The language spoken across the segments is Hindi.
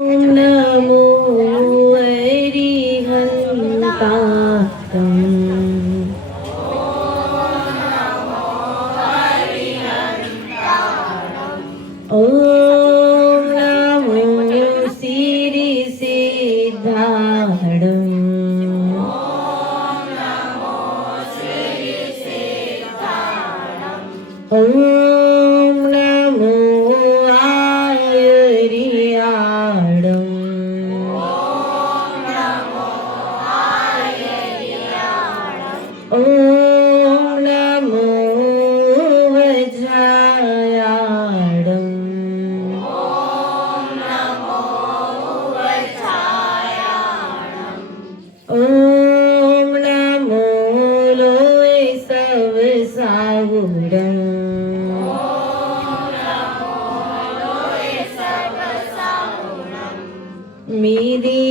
ॐ नमो अरिहन्तात्तम्। ॐ नमो सिरिसिद्धाडम्। ॐ नमो आयरियाडम्। ॐ नमो वज्रायाडम्। ॐ नमो लोय सवसाहुडम्। मेरे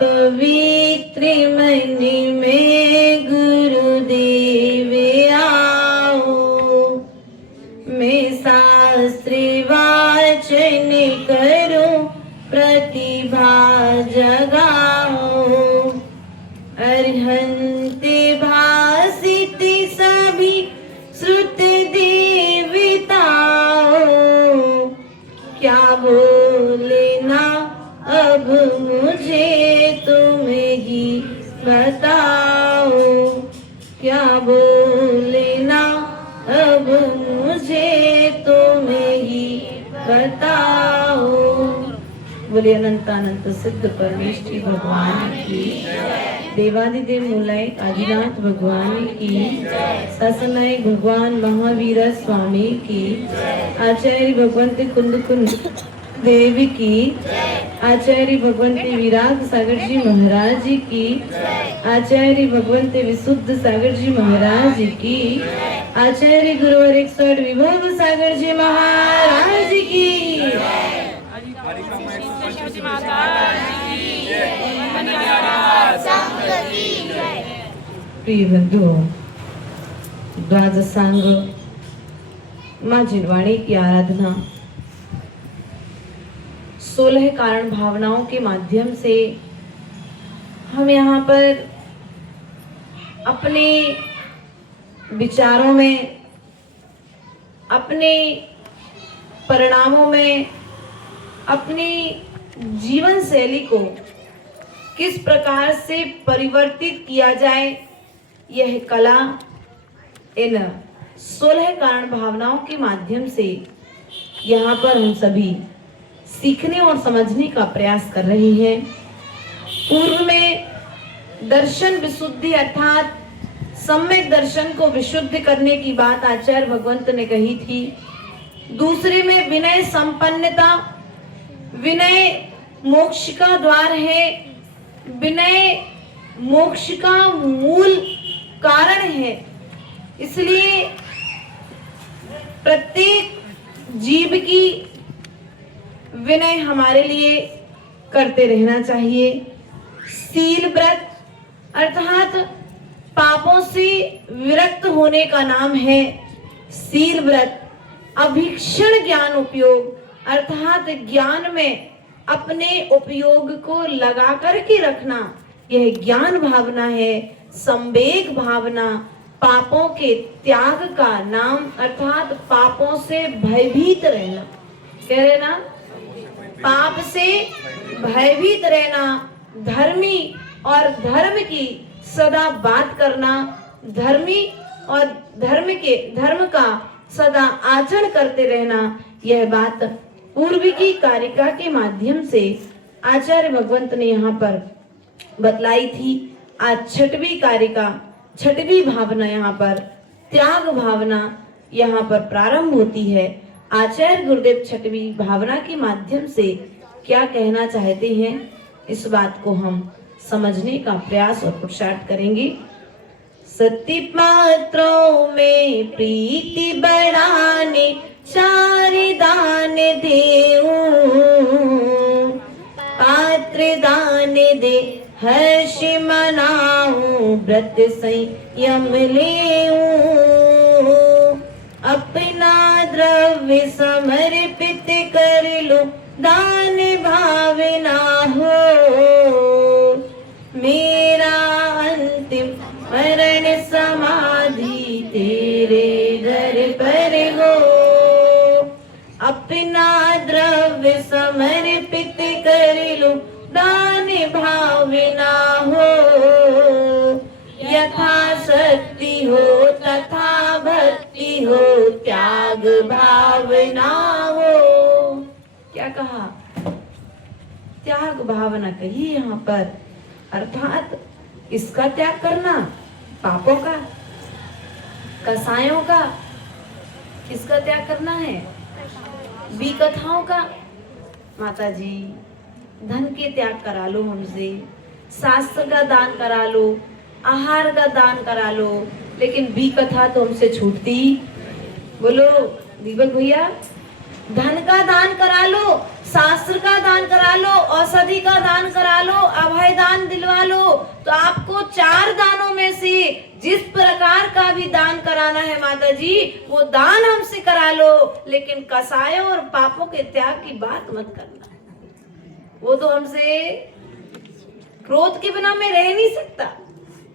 पवित्र मन में गुरुदेव आओ, मैं शास्त्र वाचन करूं, प्रतिभा जगाओ। अरहंत भासित सभी श्रुत देवताओं, क्या बोलना अब मुझे तुम ही बताओ। क्या बोलना अब मुझे तुम ही बताओ। बोलिए अनंतानंत सिद्ध परमेश्वरी भगवान की, देवादिदेव मूलाय आदिनाथ भगवान की, ससनाय भगवान महावीर स्वामी की, आचार्य भगवंत कुंद कुंद देवी की, आचार्य भगवंत विराग सागर जी महाराज की, आचार्य भगवंत विशुद्ध सागर जी महाराज की, आचार्य गुरुवर 108 विभव सागर जी महाराज की। प्रिय बंधुओं, द्वादशांग मां जिनवाणी की आराधना 16 कारण भावनाओं के माध्यम से हम यहाँ पर अपने विचारों में, अपने परिणामों में, अपनी जीवन शैली को किस प्रकार से परिवर्तित किया जाए, यह कला इन 16 कारण भावनाओं के माध्यम से यहाँ पर हम सभी सीखने और समझने का प्रयास कर रहे हैं। पूर्व में दर्शन विशुद्धि अर्थात सम्यक दर्शन को विशुद्ध करने की बात आचार्य भगवंत ने कही थी। दूसरे में विनय संपन्नता, विनय मोक्ष का द्वार है, विनय मोक्ष का मूल कारण है। इसलिए प्रत्येक जीव की विनय हमारे लिए करते रहना चाहिए। शील व्रत अर्थात पापों से विरक्त होने का नाम है शील व्रत। अभीक्षण ज्ञान उपयोग अर्थात ज्ञान में अपने उपयोग को लगा करके रखना, यह ज्ञान भावना है। संवेग भावना पापों के त्याग का नाम अर्थात पापों से भयभीत रहना। कह रहे ना, पाप से भयभीत रहना, धर्मी और धर्म की सदा बात करना, धर्मी और धर्म का सदा आचरण करते रहना, यह बात पूर्व की कारिका के माध्यम से आचार्य भगवंत ने यहाँ पर बतलाई थी। आज छठवीं कारिका, छठवीं भावना यहाँ पर त्याग भावना यहाँ पर प्रारंभ होती है। आचार्य गुरुदेव छठवीं भावना के माध्यम से क्या कहना चाहते हैं, इस बात को हम समझने का प्रयास और पुरुषार्थ करेंगे। सत्य पात्रों में प्रीति बढ़ाने, चार दान देऊं, पात्र दान दे हर्ष मनाऊं, व्रत संयम लेऊं, अपना द्रव्य समर्पित कर लो, दान भावना त्याग भावना कही यहाँ पर, अर्थात इसका त्याग करना, पापों का, कसायों का, किसका त्याग करना है, विकथाओं का। माता जी धन के त्याग करा लो हमसे, शास्त्र का दान करा लो, आहार का दान करा लो, लेकिन विकथा तो हमसे छूटती। बोलो दीपक भैया, धन का दान करा लो, शास्त्र का दान करा लो, औषधि का दान करा लो, अभय दान दिलवा लो, तो आपको 4 दानों में से जिस प्रकार का भी दान कराना है माता जी, वो दान हमसे करा लो, लेकिन कसायों और पापों के त्याग की बात मत करना। वो तो हमसे क्रोध के बिना मैं रह नहीं सकता।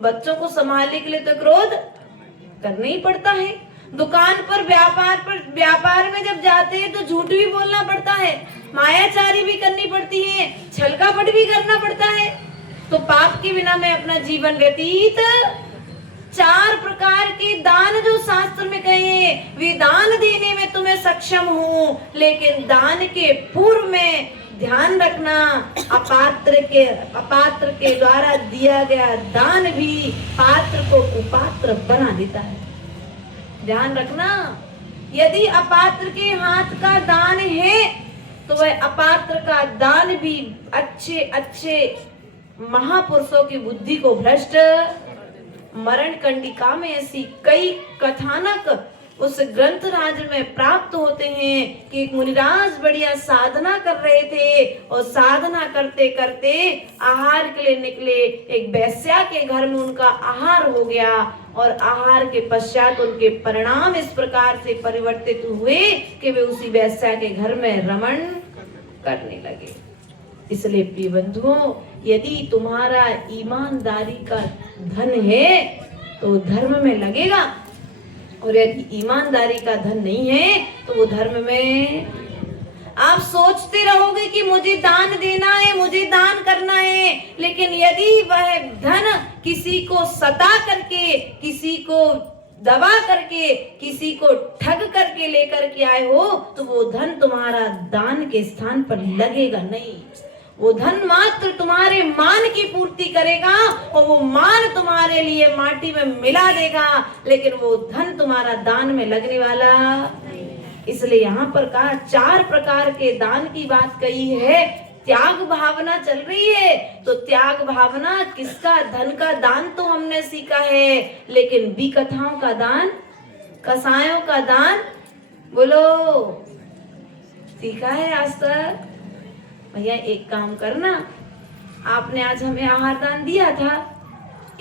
बच्चों को संभालने के लिए तो क्रोध करना ही पड़ता है। दुकान पर व्यापार में जब जाते हैं तो झूठ भी बोलना पड़ता है, मायाचारी भी करनी पड़ती है, छल कपट भी करना पड़ता है। तो पाप के बिना मैं अपना जीवन व्यतीत, 4 प्रकार के दान जो शास्त्र में कहे हैं, वे दान देने में तुम्हें सक्षम हूं, लेकिन दान के पूर्व में ध्यान रखना, अपात्र के द्वारा दिया गया दान भी पात्र को कुपात्र बना देता है। ध्यान रखना, यदि अपात्र के हाथ का दान है तो वह अपात्र का दान भी अच्छे अच्छे महापुरुषों की बुद्धि को भ्रष्ट, मरण कंडिका में ऐसी कई कथानक उस ग्रंथ राज में प्राप्त होते हैं कि एक मुनिराज बढ़िया साधना कर रहे थे और साधना करते करते आहार के लिए निकले। एक वैश्या के घर में उनका आहार हो गया और आहार के पश्चात उनके परिणाम इस प्रकार से परिवर्तित हुए कि वे उसी वैश्या के घर में रमण करने लगे। इसलिए प्रिय बंधुओं, यदि तुम्हारा ईमानदारी का धन है तो धर्म में लगेगा, और यदि ईमानदारी का धन नहीं है तो वो धर्म में, आप सोचते रहोगे कि मुझे दान देना है, मुझे दान करना है, लेकिन यदि वह धन किसी को सता करके, किसी को दबा करके, किसी को ठग करके लेकर के आए हो, तो वो धन तुम्हारा दान के स्थान पर लगेगा नहीं। वो धन मात्र तुम्हारे मान की पूर्ति करेगा और वो मान तुम्हारे लिए माटी में मिला देगा, लेकिन वो धन तुम्हारा दान में लगने वाला। इसलिए यहाँ पर कहा 4 प्रकार के दान की बात कही है। त्याग भावना चल रही है तो त्याग भावना किसका, धन का दान तो हमने सीखा है, लेकिन विकथाओं का दान, कसायों का दान, बोलो सीखा है आज तक? भैया एक काम करना, आपने आज हमें आहार दान दिया था,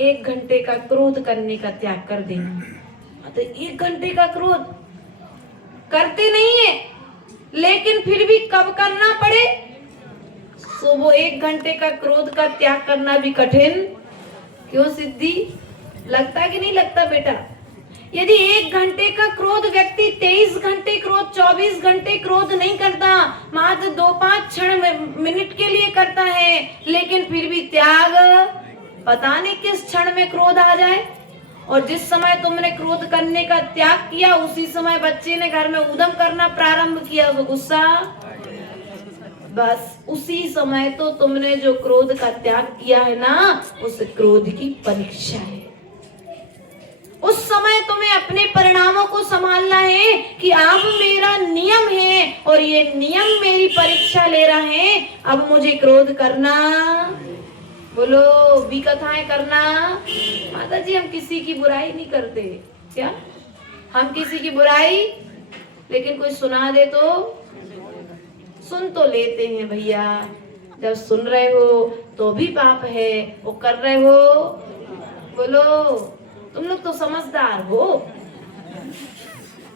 1 घंटे का क्रोध करने का त्याग कर देना। तो 1 घंटे का क्रोध करते नहीं है, लेकिन फिर भी कब करना पड़े तो वो 1 घंटे का क्रोध का त्याग करना भी कठिन। क्यों सिद्धि, लगता कि नहीं लगता बेटा? यदि 1 घंटे का क्रोध व्यक्ति 23 घंटे क्रोध, 24 घंटे क्रोध नहीं करता, मात्र 2-5 क्षण मिनट के लिए करता है, लेकिन फिर भी त्याग पता नहीं किस क्षण में क्रोध आ जाए। और जिस समय तुमने क्रोध करने का त्याग किया उसी समय बच्चे ने घर में ऊधम करना प्रारंभ किया, वो गुस्सा, बस उसी समय तो तुमने जो क्रोध का त्याग किया है ना, उस क्रोध की परीक्षा है। उस समय तुम्हें अपने परिणामों को संभालना है कि अब मेरा नियम है और ये नियम मेरी परीक्षा ले रहा है, अब मुझे क्रोध करना, बोलो विकथाएं करना। माता जी हम किसी की बुराई नहीं करते, क्या हम किसी की बुराई, लेकिन कोई सुना दे तो सुन तो लेते हैं भैया। जब सुन रहे हो तो भी पाप है, वो कर रहे हो, बोलो तुम लोग तो समझदार हो,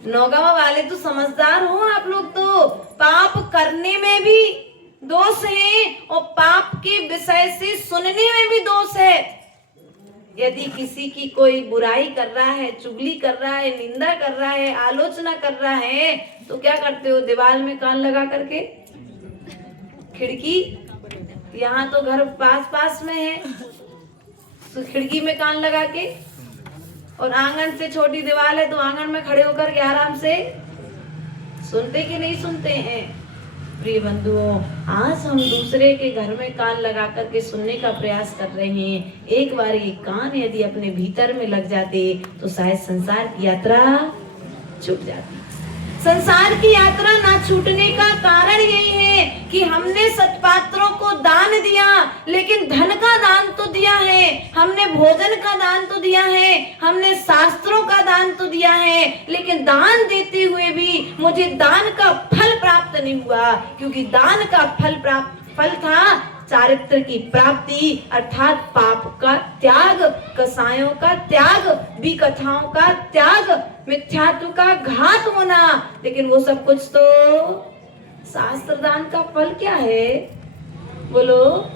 नौगावा वाले तो समझदार हो आप लोग। तो पाप करने में भी दोष है और पाप के विषय से सुनने में भी दोष है। यदि किसी की कोई बुराई कर रहा है, चुगली कर रहा है, निंदा कर रहा है, आलोचना कर रहा है, तो क्या करते हो? दीवार में कान लगा करके, खिड़की, यहाँ तो घर पास में है तो खिड़की में कान लगा के, और आंगन से छोटी दीवार है तो आंगन में खड़े होकर के आराम से सुनते कि नहीं सुनते हैं? प्रिय बंधुओं, आज हम दूसरे के घर में कान लगा करके सुनने का प्रयास कर रहे हैं। एक बार ये कान यदि अपने भीतर में लग जाते तो शायद संसार की यात्रा छूट जाती। संसार की यात्रा ना छूटने का कारण यही है कि हमने सत्पात्रों को दान दिया, लेकिन धन का दान तो दिया है, हमने भोजन का दान तो दिया है, हमने शास्त्रों का दान तो दिया है, लेकिन दान देते हुए भी मुझे दान का फल प्राप्त नहीं हुआ, क्योंकि दान का फल था चारित्र की प्राप्ति, अर्थात पाप का त्याग, कसायों का त्याग, विकथाओं का त्याग, मिथ्यात्व का घात होना। लेकिन वो सब कुछ तो शास्त्र दान का फल क्या है? बोलो,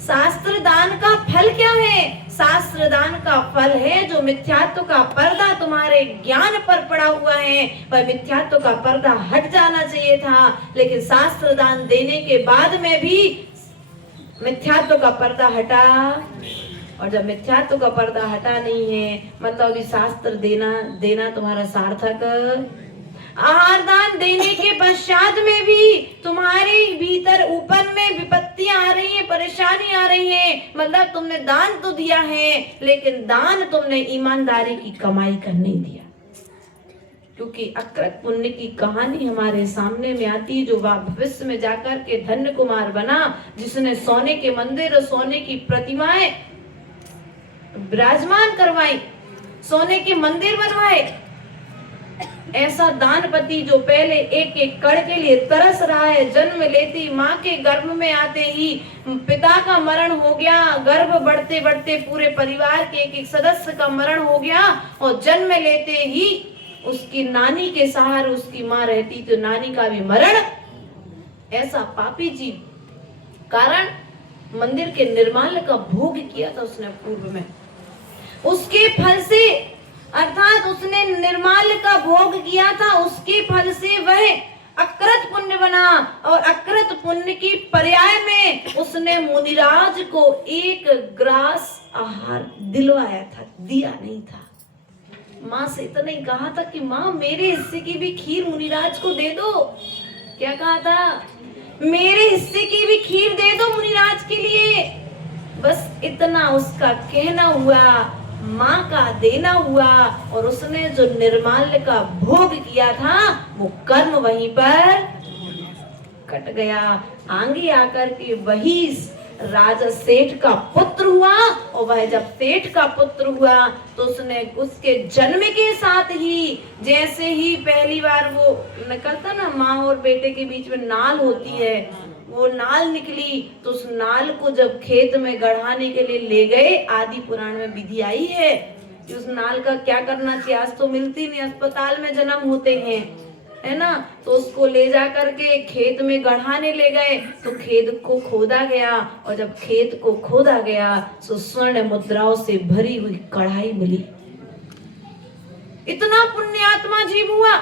शास्त्र दान का फल क्या है? शास्त्र दान का फल है जो मिथ्यात्व का पर्दा तुम्हारे ज्ञान पर पड़ा हुआ है, वह मिथ्यात्व का पर्दा हट जाना चाहिए था। लेकिन शास्त्र दान देने के बाद में भी मिथ्यात्व का पर्दा हटा, और जब मिथ्यात्व का पर्दा हटा नहीं है, मतलब अभी शास्त्र देना तुम्हारा सार्थक। आहार दान देने के पश्चात में भी तुम्हारे भीतर ऊपर में विपत्तियां आ रही हैं, परेशानी आ रही है, मतलब तुमने दान तो दिया है, लेकिन दान तुमने ईमानदारी की कमाई कर नहीं दिया। क्योंकि अकृत पुण्य की कहानी हमारे सामने में आती, जो भविष्य में जाकर के धन्य कुमार बना, जिसने सोने के मंदिर और सोने की प्रतिमाएं विराजमान करवाई, सोने के मंदिर बनवाए। ऐसा दानपति जो पहले एक एक कण के लिए तरस रहा है, जन्म लेती माँ के गर्भ में आते ही पिता का मरण हो गया, गर्भ बढ़ते बढ़ते पूरे परिवार के एक एक सदस्य का मरण हो गया, और जन्म लेते ही उसकी नानी के सहारे उसकी माँ रहती, तो नानी का भी मरण। ऐसा पापी जीव कारण मंदिर के निर्माण का भोग किया था उसने पूर्व में, उसके फल से, अर्थात उसने निर्माण का भोग किया था, उसके फल से वह अकृत पुण्य बना, और अकृत पुण्य की पर्याय में उसने मुनिराज को एक ग्रास आहार दिलवाया था, दिया नहीं था। माँ से इतना ही कहा था कि माँ मेरे हिस्से की भी खीर मुनिराज को दे दो। क्या कहा था? मेरे हिस्से की भी खीर दे दो मुनिराज के लिए। बस इतना उसका कहना हुआ, माँ का देना हुआ, और उसने जो निर्माल्य का भोग किया था वो कर्म वहीं पर कट गया। आगे आकर के वही राजा सेठ का पुत्र हुआ, और वह जब सेठ का पुत्र हुआ तो उसने उसके जन्म के साथ ही, जैसे ही पहली बार वो निकलता ना, माँ और बेटे के बीच में नाल होती है, वो नाल निकली, तो उस नाल को जब खेत में गढ़ाने के लिए ले गए, आदि पुराण में विधि आई है कि उस नाल का क्या करना चाहिए। आज तो मिलती नहीं, अस्पताल में जन्म होते हैं, है ना, तो उसको ले जा करके खेत में गढ़ाने ले गए, तो खेत को खोदा गया, और जब खेत को खोदा गया तो स्वर्ण मुद्राओं से भरी हुई कढ़ाई मिली। इतना पुण्यात्मा जीव हुआ।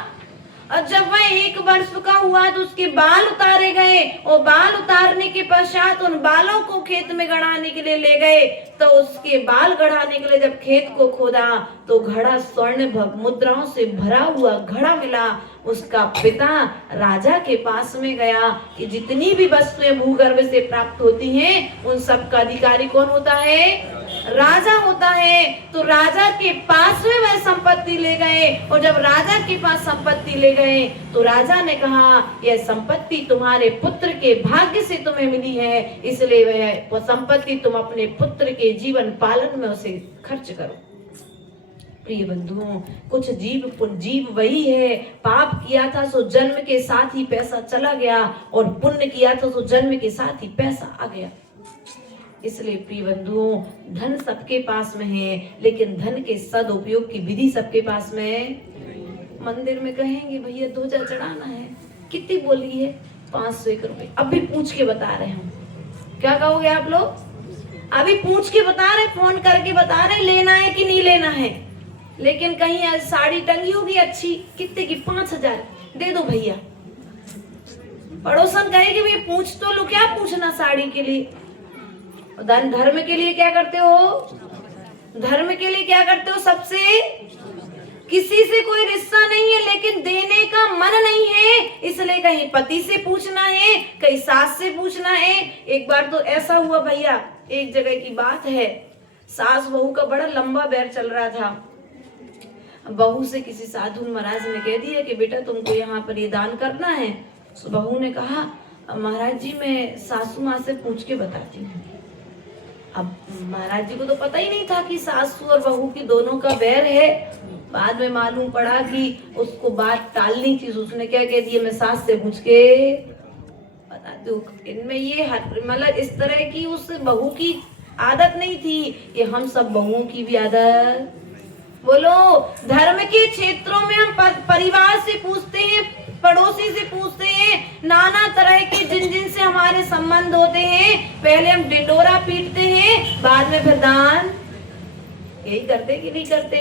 और जब वह 1 वर्ष का हुआ तो उसके बाल उतारे गए, और बाल उतारने के पश्चात उन बालों को खेत में गढ़ाने के लिए ले गए, तो उसके बाल गढ़ाने के लिए जब खेत को खोदा तो घड़ा स्वर्ण मुद्राओं से भरा हुआ घड़ा मिला। उसका पिता राजा के पास में गया कि जितनी भी वस्तुएं भूगर्भ से प्राप्त होती हैं उन सब का अधिकारी कौन होता है? राजा होता है। तो राजा के पास में वह संपत्ति ले गए, और जब राजा के पास संपत्ति ले गए तो राजा ने कहा यह संपत्ति तुम्हारे पुत्र के भाग्य से तुम्हें मिली है, इसलिए वह संपत्ति तुम अपने पुत्र के जीवन पालन में उसे खर्च करो। प्रिय बंधुओं, कुछ जीव वही है, पाप किया था सो जन्म के साथ ही पैसा चला गया, और पुण्य किया था सो जन्म के साथ ही पैसा आ गया। इसलिए प्रिय बंधुओं, धन सबके पास में है, लेकिन धन के सदुपयोग की विधि सबके पास में है। मंदिर में कहेंगे भैया ध्वजा चढ़ाना है, कितनी बोली है? 501 रुपए। अभी पूछ के बता रहे हम, क्या कहोगे आप लोग? अभी पूछ के बता रहे, फोन करके बता रहे लेना है कि नहीं लेना है। लेकिन कहीं आज साड़ी टंगी होगी अच्छी, कितने की? 5000 दे दो भैया। पड़ोसन कहेगी भैया पूछ तो लो, क्या पूछना साड़ी के लिए? धर्म के लिए क्या करते हो? धर्म के लिए क्या करते हो? सबसे किसी से कोई रिश्ता नहीं है, लेकिन देने का मन नहीं है, इसलिए कहीं पति से पूछना है, कहीं सास से पूछना है। एक बार तो ऐसा हुआ भैया, एक जगह की बात है, सास बहू का बड़ा लंबा बैर चल रहा था। बहू से किसी साधु महाराज ने कह दिया कि बेटा तुमको यहाँ पर ये दान करना है। तो बहू ने कहा महाराज जी मैं सासू माँ से पूछ के बताती हूँ। अब महाराज जी को तो पता ही नहीं था कि सासू और बहू की दोनों का बैर है। बाद में मालूम पड़ा कि उसको बात टालनी थी, उसने क्या कह दिया, मैं सास से पूछ के बताती हूँ। इनमें ये मतलब इस तरह की उस बहू की आदत नहीं थी कि हम सब बहुओं की भी आदत। बोलो, धर्म के क्षेत्रों में हम परिवार से पूछते हैं, पड़ोसी से पूछते हैं, नाना तरह के जिन से हमारे संबंध होते हैं, पहले हम डिंडोरा पीटते हैं, बाद में फिर दान। यही करते कि नहीं करते?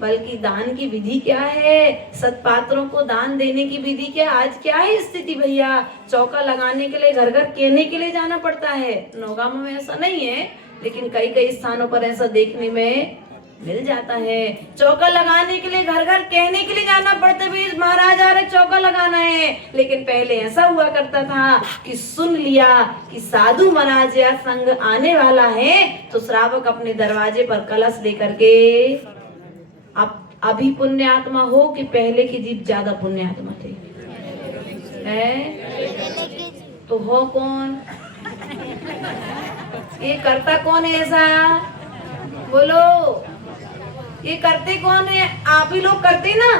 बल्कि दान की विधि क्या है, सत्पात्रों को दान देने की विधि क्या। आज क्या है स्थिति भैया, चौका लगाने के लिए घर घर कहने के लिए जाना पड़ता है। नौगांव में ऐसा नहीं है, लेकिन कई कई स्थानों पर ऐसा देखने में मिल जाता है। चौका लगाने के लिए घर घर कहने के लिए जाना पड़ता है, भाई महाराज आ रहे चौका लगाना है। लेकिन पहले ऐसा हुआ करता था कि सुन लिया कि साधु महाराज या संघ आने वाला है, तो श्रावक अपने दरवाजे पर कलश लेकर के, अब अभी पुण्यात्मा हो कि पहले की जीव ज्यादा पुण्यात्मा थे? तो हो कौन? ये करता कौन है ऐसा? बोलो, ये करते कौन है? आप ही लोग करते ना,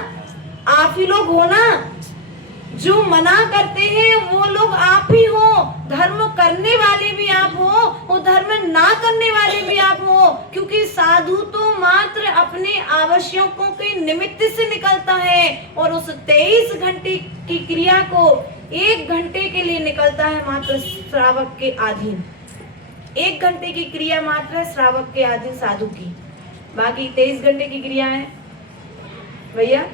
आप ही लोग हो ना। जो मना करते हैं वो लोग आप ही हो। धर्म करने वाले भी आप हो और धर्म ना करने वाले भी आप हो। क्योंकि साधु तो मात्र अपने आवश्यकों के निमित्त से निकलता है और उस 23 घंटे की क्रिया को 1 घंटे के लिए निकलता है मात्र श्रावक के अधीन। 1 घंटे की क्रिया मात्र है श्रावक के अधीन साधु की, बाकी 23 घंटे की क्रिया है भैया।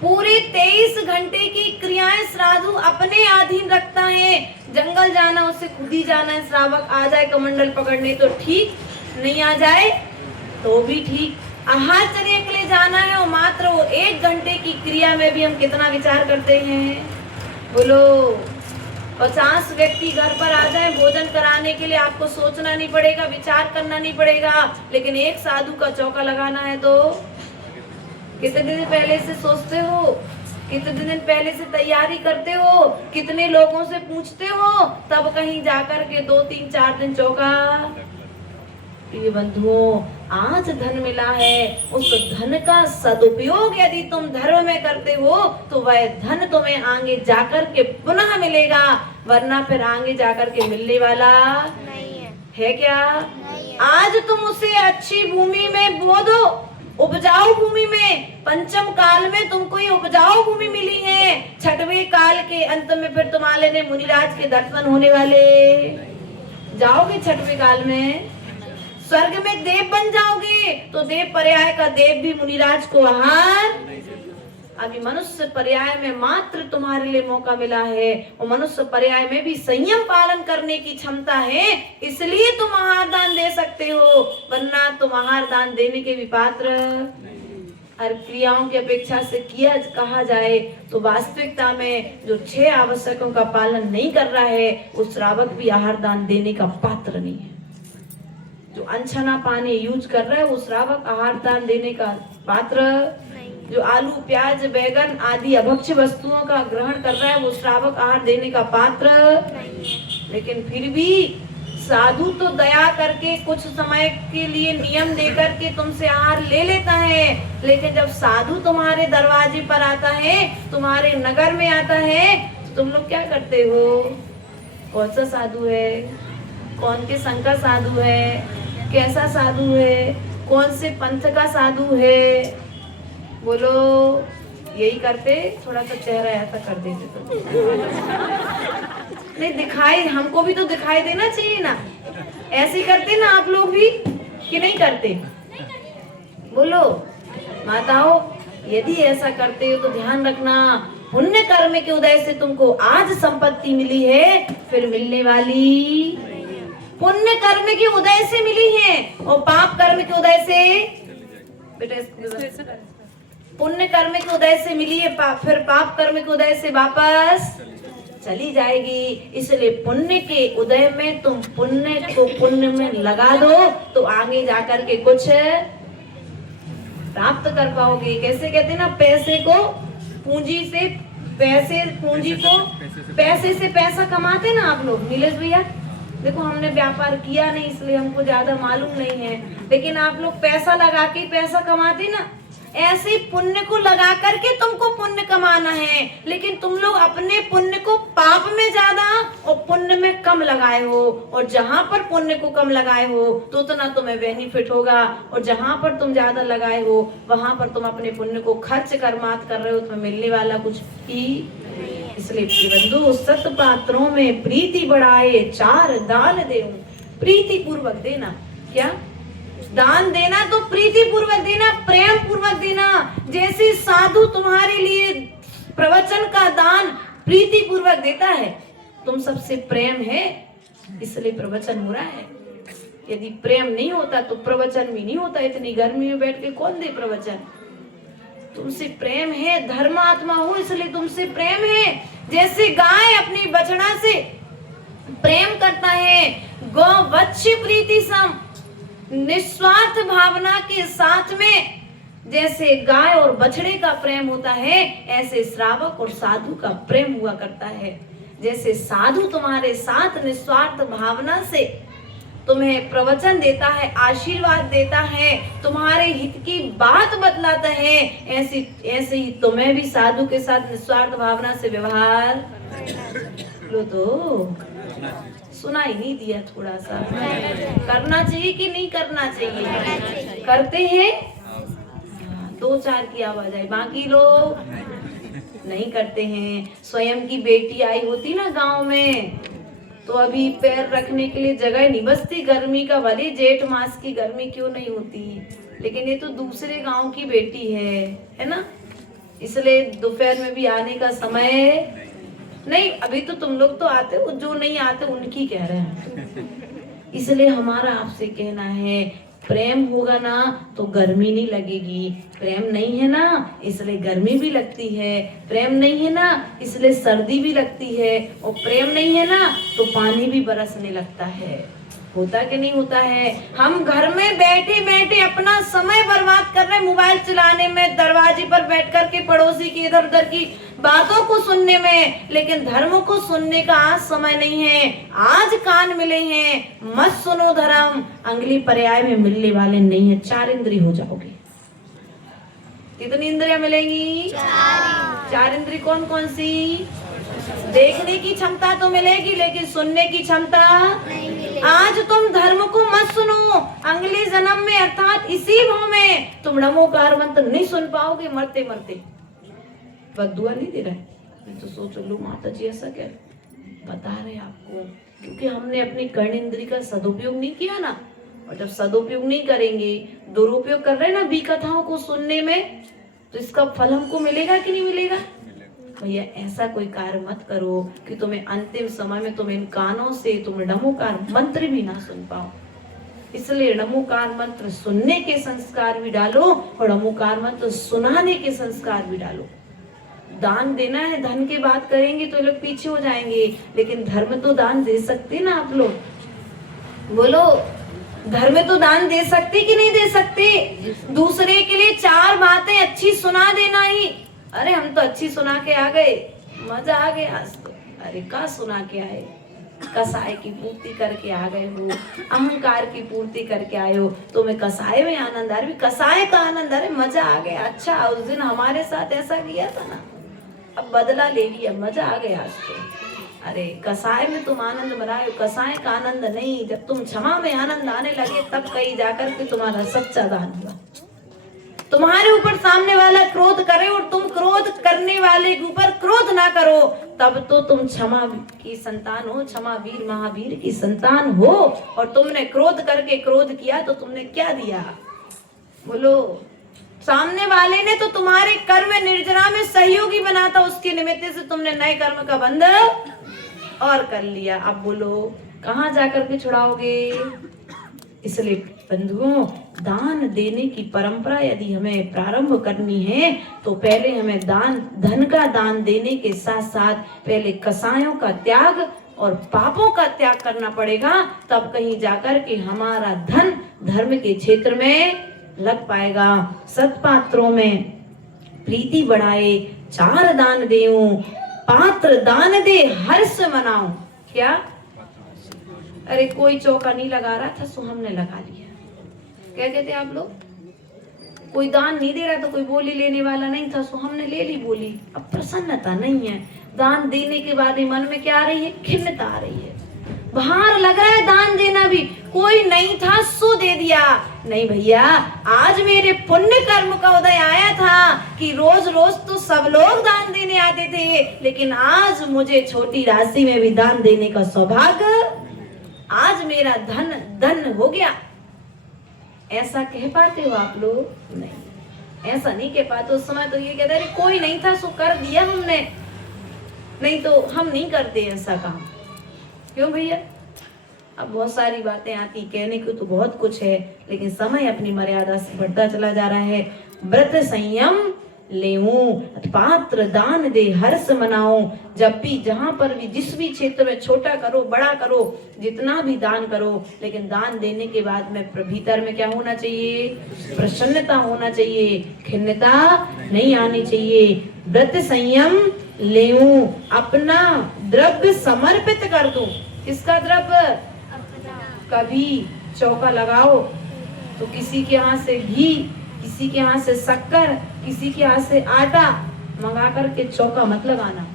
पूरे 23 घंटे की क्रियाएं साधु अपने अधीन रखता है। जंगल जाना उसे खुद ही जाना है। श्रावक आ जाए कमंडल पकड़ने तो ठीक, नहीं आ जाए तो भी ठीक। आहार चर्या के लिए जाना है और मात्र वो 1 घंटे की क्रिया में भी हम कितना विचार करते हैं। बोलो, 50 व्यक्ति घर पर आ जाए भोजन कराने के लिए, आपको सोचना नहीं पड़ेगा, विचार करना नहीं पड़ेगा। लेकिन एक साधु का चौका लगाना है तो कितने दिन पहले से सोचते हो, कितने दिन पहले से तैयारी करते हो, कितने लोगों से पूछते हो, तब कहीं जाकर के 2, 3, 4 दिन चौका। ये बंधुओं, आज धन मिला है, उस धन का सदुपयोग यदि तुम धर्म में करते हो तो वह धन तुम्हें आगे जाकर के पुनः मिलेगा, वरना फिर आगे जाकर के मिलने वाला नहीं है क्या? आज तुम उसे अच्छी भूमि में बो दो, उपजाऊ भूमि में। पंचम काल में तुमको ये उपजाऊ भूमि मिली है, 6वें काल के अंत में फिर तुम्हारे ने मुनिराज के दर्शन होने वाले। जाओगे 6वें काल में, स्वर्ग में देव बन जाओगे, तो देव पर्याय का देव भी मुनिराज को आहार। अभी मनुष्य पर्याय में मात्र तुम्हारे लिए मौका मिला है, और मनुष्य पर्याय में भी संयम पालन करने की क्षमता है, इसलिए तुम आहार दान दे सकते हो, वरना तुम आहार दान देने के भी पात्र। हर क्रियाओं की अपेक्षा से किया कहा जाए तो वास्तविकता में जो 6 आवश्यकों का पालन नहीं कर रहा है, उस श्रावक भी आहार दान देने का पात्र नहीं है। जो अनछना पानी यूज कर रहा है वो श्रावक आहार दान देने का पात्र। जो आलू प्याज बैगन आदि अभक्ष्य वस्तुओं का ग्रहण कर रहा है वो श्रावक आहार देने का पात्र। लेकिन फिर भी साधु तो दया करके कुछ समय के लिए नियम देकर के तुमसे आहार ले लेता है, लेकिन जब साधु तुम्हारे दरवाजे पर आता है, तुम्हारे नगर में आता है, तो तुम लोग क्या करते हो? कौन सा साधु है, कौन के संघ का साधु है, कैसा साधु है, कौन से पंथ का साधु है? बोलो, यही करते। थोड़ा सा चेहरा ऐसा कर देते तो नहीं दिखाई, हमको भी तो दिखाई देना चाहिए ना। ऐसे करते ना आप लोग भी कि नहीं करते? बोलो माताओं, यदि ऐसा करते हो तो ध्यान रखना, पुण्य कर्म के उदय से तुमको आज संपत्ति मिली है, फिर मिलने वाली। पुण्य कर्म के उदय से मिली है और पाप कर्म के उदय से बेटा इसको पुण्य कर्म के उदय से मिली है फिर पाप कर्म के उदय से वापस चली जाएगी। इसलिए पुण्य के उदय में तुम पुण्य को पुण्य में लगा दो तो आगे जाकर के कुछ प्राप्त कर पाओगे। कैसे कहते हैं ना, पैसे को पूंजी से पैसे से पैसा कमाते ना आप लोग। नीलेश भैया देखो, हमने व्यापार किया नहीं इसलिए हमको ज्यादा मालूम नहीं है, लेकिन आप लोग पैसा लगा के पैसा कमाते ना, ऐसे पुण्य को लगा करके तुमको पुण्य कमाना है। लेकिन तुम लोग अपने पुण्य को पाप में ज्यादा और पुण्य में कम लगाए हो, और जहां पर पुण्य को कम लगाए हो तो उतना तुम्हें बेनिफिट होगा, और जहां पर तुम ज्यादा लगाए हो वहां पर तुम अपने पुण्य को खर्च कर मात कर रहे हो, तुम्हें मिलने वाला कुछ ही। इसलिए बंधु, सत पात्रों में प्रीति बढ़ाए, चार दान देऊं। प्रीति पूर्वक देना, क्या दान देना तो प्रीति पूर्वक देना, प्रेम पूर्वक देना। जैसे साधु तुम्हारे लिए प्रवचन का दान प्रीति पूर्वक देता है, तुम सबसे प्रेम है इसलिए प्रवचन हो रहा है। यदि प्रेम नहीं होता तो प्रवचन भी नहीं होता। इतनी गर्मी में बैठ के कौन दे प्रवचन? तुमसे प्रेम है, धर्मात्मा हो इसलिए तुमसे प्रेम है। जैसे गाय अपनी बछड़ा से प्रेम करता है, गौ वत्स प्रीति सम, निस्वार्थ भावना के साथ में जैसे गाय और बछड़े का प्रेम होता है, ऐसे श्रावक और साधु का प्रेम हुआ करता है। जैसे साधु तुम्हारे साथ निस्वार्थ भावना से तुम्हें प्रवचन देता है, आशीर्वाद देता है, तुम्हारे हित की बात बतलाता है, ऐसे ही तुम्हें भी साधु के साथ निस्वार्थ भावना से व्यवहार लो। तो सुनाई नहीं दिया, थोड़ा सा करना चाहिए कि नहीं करना चाहिए? करते हैं, दो चार की आवाज आई, बाकी लोग नहीं करते हैं। स्वयं की बेटी आई होती ना गांव में तो अभी पैर रखने के लिए जगह नहीं बचती। गर्मी का भले जेठ मास की गर्मी क्यों नहीं होती, लेकिन ये तो दूसरे गांव की बेटी है ना, इसलिए दोपहर में भी आने का समय नहीं। अभी तो तुम लोग तो आते हो, जो नहीं आते उनकी कह रहे हैं। इसलिए हमारा आपसे कहना है, प्रेम होगा ना तो गर्मी नहीं लगेगी। प्रेम नहीं है ना इसलिए गर्मी भी लगती है, प्रेम नहीं है ना इसलिए सर्दी भी लगती है, और प्रेम नहीं है ना तो पानी भी बरसने लगता है। होता कि नहीं होता है? हम घर में बैठे बैठे अपना समय बर्बाद कर रहे हैं मोबाइल चलाने में, दरवाजे पर बैठ कर के पड़ोसी की इधर उधर की बातों को सुनने में, लेकिन धर्म को सुनने का आज समय नहीं है। आज कान मिले हैं, मत सुनो धर्म, अगली पर्याय में मिलने वाले नहीं है। 4 इंद्रिय हो जाओगे। कितनी इंद्रियां मिलेंगी? 4 इंद्रिय कौन कौन सी? देखने की क्षमता तो मिलेगी लेकिन सुनने की क्षमता नहीं मिलेगी। आज तुम धर्म को मत सुनो, अगले जन्म में अर्थात इसी भाव में तुम नमोकार मंत्र नहीं सुन पाओगे मरते मरते। बद्दुआ नहीं दे रहे, मैं तो सोच लो माता जी ऐसा क्या बता रहे आपको, क्योंकि हमने अपनी कर्ण इंद्री का सदुपयोग नहीं किया ना। और जब सदुपयोग नहीं करेंगे, दुरुपयोग कर रहे ना भी कथाओं को सुनने में, तो इसका फल हमको मिलेगा कि नहीं मिलेगा? भैया ऐसा कोई कार्य मत करो कि तुम्हें अंतिम समय में तुम इन कानों से तुम नमोकार मंत्र भी ना सुन पाओ। इसलिए नमोकार मंत्र सुनने के संस्कार भी डालो और नमोकार मंत्र सुनाने के संस्कार भी डालो। दान देना है, धन की बात करेंगे तो लोग पीछे हो जाएंगे, लेकिन धर्म तो दान दे सकते ना आप लोग? बोलो, धर्म तो दान दे सकते कि नहीं दे सकते? दूसरे के लिए 4 बातें अच्छी सुना देना ही। अरे हम तो अच्छी सुना के आ गए, मजा आ गया आज तो। अरे का सुना के आए? कसाय की पूर्ति करके आ गए हो, अहंकार की पूर्ति करके आए हो, तुम्हें कसाय में आनंद आ रहा है, कसाय का आनंद आ रहा है, मजा आ गया। अच्छा उस दिन हमारे साथ ऐसा किया था ना, अब बदला ले लिया, मजा आ गया आज तो। अरे कसाय में तुम आनंद मनाए, कसाय का आनंद नहीं, जब तुम क्षमा में आनंद आने लगे तब कहीं जाकर के तुम्हारा सच्चा दान हुआ। तुम्हारे ऊपर सामने वाला क्रोध करे और तुम क्रोध करने वाले के ऊपर क्रोध ना करो, तब तो तुम क्षमा की संतान हो, क्षमा वीर महावीर की संतान हो। और तुमने क्रोध करके क्रोध किया तो तुमने क्या दिया? बोलो, सामने वाले ने तो तुम्हारे कर्म निर्जरा में सहयोगी बनाता, उसके निमित्त से तुमने नए कर्म का बंध और कर लिया। अब बोलो कहाँ जाकर के छुड़ाओगे? इसलिए बंधुओं, दान देने की परंपरा यदि हमें प्रारंभ करनी है तो पहले हमें धन का दान देने के साथ साथ पहले कसायों का त्याग और पापों का त्याग करना पड़ेगा, तब कहीं जाकर के हमारा धन धर्म के क्षेत्र में लग पाएगा। सत्पात्रों में प्रीति बढ़ाए, 4 दान देऊं, पात्र दान दे हर्ष मनाऊं। क्या? अरे कोई चौका नहीं लगा रहा था सो हमने लगा लिया। क्या कहते आप लोग? कोई दान नहीं दे रहा तो कोई बोली लेने वाला नहीं था सो हमने ले ली बोली। अब प्रसन्नता नहीं है। दान देने के बाद मन में क्या आ रही है? खिन्नता आ रही है। भार लग रहा है दान देना भी। कोई नहीं था सो दे दिया। नहीं भैया, आज मेरे पुण्य कर्म का उदय आया था कि रोज रोज तो सब लोग दान देने आते थे, लेकिन आज मुझे छोटी राशि में भी दान देने का सौभाग्य, आज मेरा धन हो गया। ऐसा कह पाते हो आप लोग? नहीं, ऐसा नहीं कह पाते। उस समय तो ये कहते हैं कोई नहीं था सो कर दिया हमने, नहीं तो हम नहीं करते ऐसा काम। क्यों भैया? अब बहुत सारी बातें आती, कहने को तो बहुत कुछ है, लेकिन समय अपनी मर्यादा से बढ़ता चला जा रहा है। व्रत संयम लेऊं, पात्र दान दे हर्ष मनाऊं। जब भी जहां पर भी जिस भी क्षेत्र में, छोटा करो बड़ा करो, जितना भी दान करो, लेकिन दान देने के बाद में भीतर में क्या होना चाहिए? प्रसन्नता होना चाहिए, खिन्नता नहीं आनी चाहिए। व्रत संयम लेऊं, अपना द्रव्य समर्पित कर दूं। किसका द्रव्य? कभी चौका लगाओ तो किसी के हाथ से घी, किसी के हाथ से शक्कर, किसी के हाथ से आटा मंगा करके चौका मत लगाना।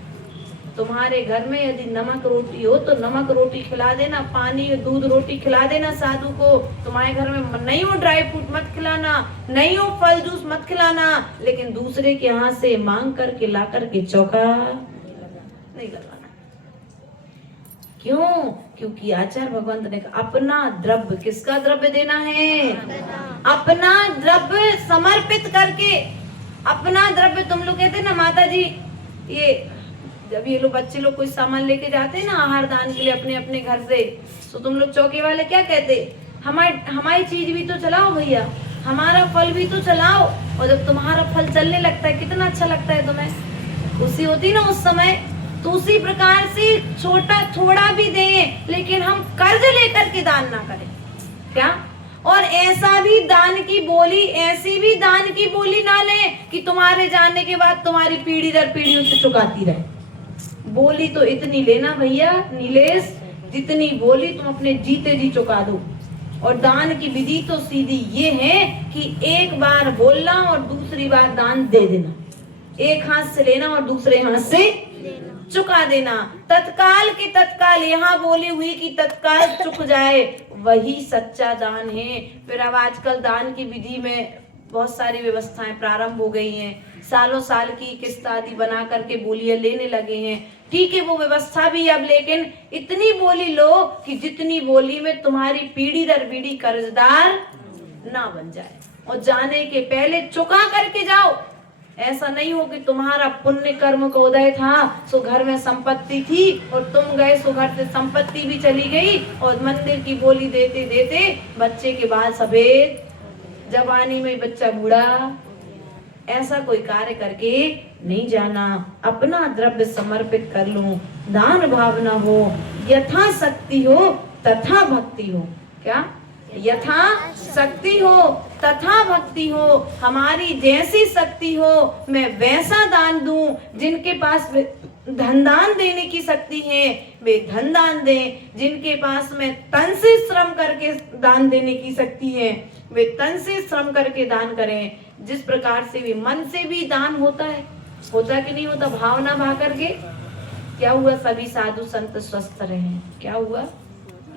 तुम्हारे घर में यदि नमक रोटी हो तो नमक रोटी खिला देना, पानी दूध रोटी खिला देना साधु को। तुम्हारे घर में नहीं हो ड्राई फ्रूट मत खिलाना, नहीं हो फल जूस मत खिलाना, लेकिन दूसरे के हाथ से मांग करके ला करके चौका नहीं लगाना। क्यों? क्योंकि आचार्य भगवंत ने कहा अपना द्रव्य, किसका द्रव्य देना है? अपना द्रव्य समर्पित करके। अपना द्रव्य, तुम लोग कहते ना माता जी, ये जब ये लोग बच्चे लोग कोई सामान लेके जाते हैं ना आहार दान के लिए अपने अपने घर से, तो तुम लोग चौके वाले क्या कहते? हमारी चीज भी तो चलाओ भैया, हमारा फल भी तो चलाओ। और जब तुम्हारा फल चलने लगता है कितना अच्छा लगता है तुम्हें, खुशी होती ना उस समय। तो उसी प्रकार से छोटा थोड़ा भी दें, लेकिन हम कर्ज लेकर के दान ना करें। क्या? और ऐसा भी दान की बोली, ऐसी भी दान की बोली ना लें कि तुम्हारे जाने के बाद तुम्हारी पीढ़ी दर पीढ़ी उसे चुकाती रहे। बोली तो इतनी लेना भैया नीलेश, जितनी बोली तुम अपने जीते जी चुका दो। और दान की विधि तो सीधी ये है कि एक बार बोलना और दूसरी बार दान दे देना। एक हाथ से लेना और दूसरे हाथ से चुका देना। तत्काल के तत्काल, यहाँ बोली हुई कि तत्काल चुक जाए, वही सच्चा दान है। फिर अब आजकल दान की विधि में बहुत सारी व्यवस्थाएं प्रारंभ हो गई हैं। सालों साल की किस्त आदि बना करके बोलियां लेने लगे हैं। ठीक है, वो व्यवस्था भी अब, लेकिन इतनी बोली लो कि जितनी बोली में तुम्हारी पीढ़ी दर पीढ़ी कर्जदार ना बन जाए, और जाने के पहले चुका करके जाओ। ऐसा नहीं हो कि तुम्हारा पुण्य कर्म का उदय था सो घर में संपत्ति थी और तुम गए सो घर से संपत्ति भी चली गई, और मंदिर की बोली देते देते बच्चे के बाल सफेद, जवानी में बच्चा बूढ़ा। ऐसा कोई कार्य करके नहीं जाना। अपना द्रव्य समर्पित कर लूं, दान भावना हो, यथा शक्ति हो तथा भक्ति हो। क्या? यथा शक्ति हो तथा भक्ति हो। हमारी जैसी शक्ति हो मैं वैसा दान दूं। जिनके पास धन दान देने की शक्ति है वे धन दान दें। जिनके पास में तन से श्रम करके दान देने की शक्ति है वे तन से श्रम करके दान करें। जिस प्रकार से भी मन से भी दान होता है, होता कि नहीं होता? भावना भा करके क्या हुआ? सभी साधु संत स्वस्थ रहे। क्या हुआ?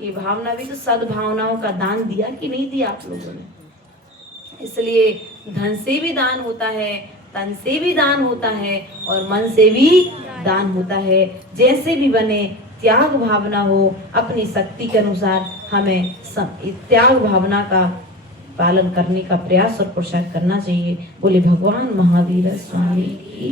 ये भावना भी तो सद्भावनाओं का दान दिया कि नहीं दिया आप लोगों ने? इसलिए धन से भी दान होता है, तन से भी दान होता है, और मन से भी दान होता है। जैसे भी बने त्याग भावना हो, अपनी शक्ति के अनुसार हमें त्याग भावना का पालन करने का प्रयास और पुरुषार्थ करना चाहिए। बोले भगवान महावीर स्वामी की।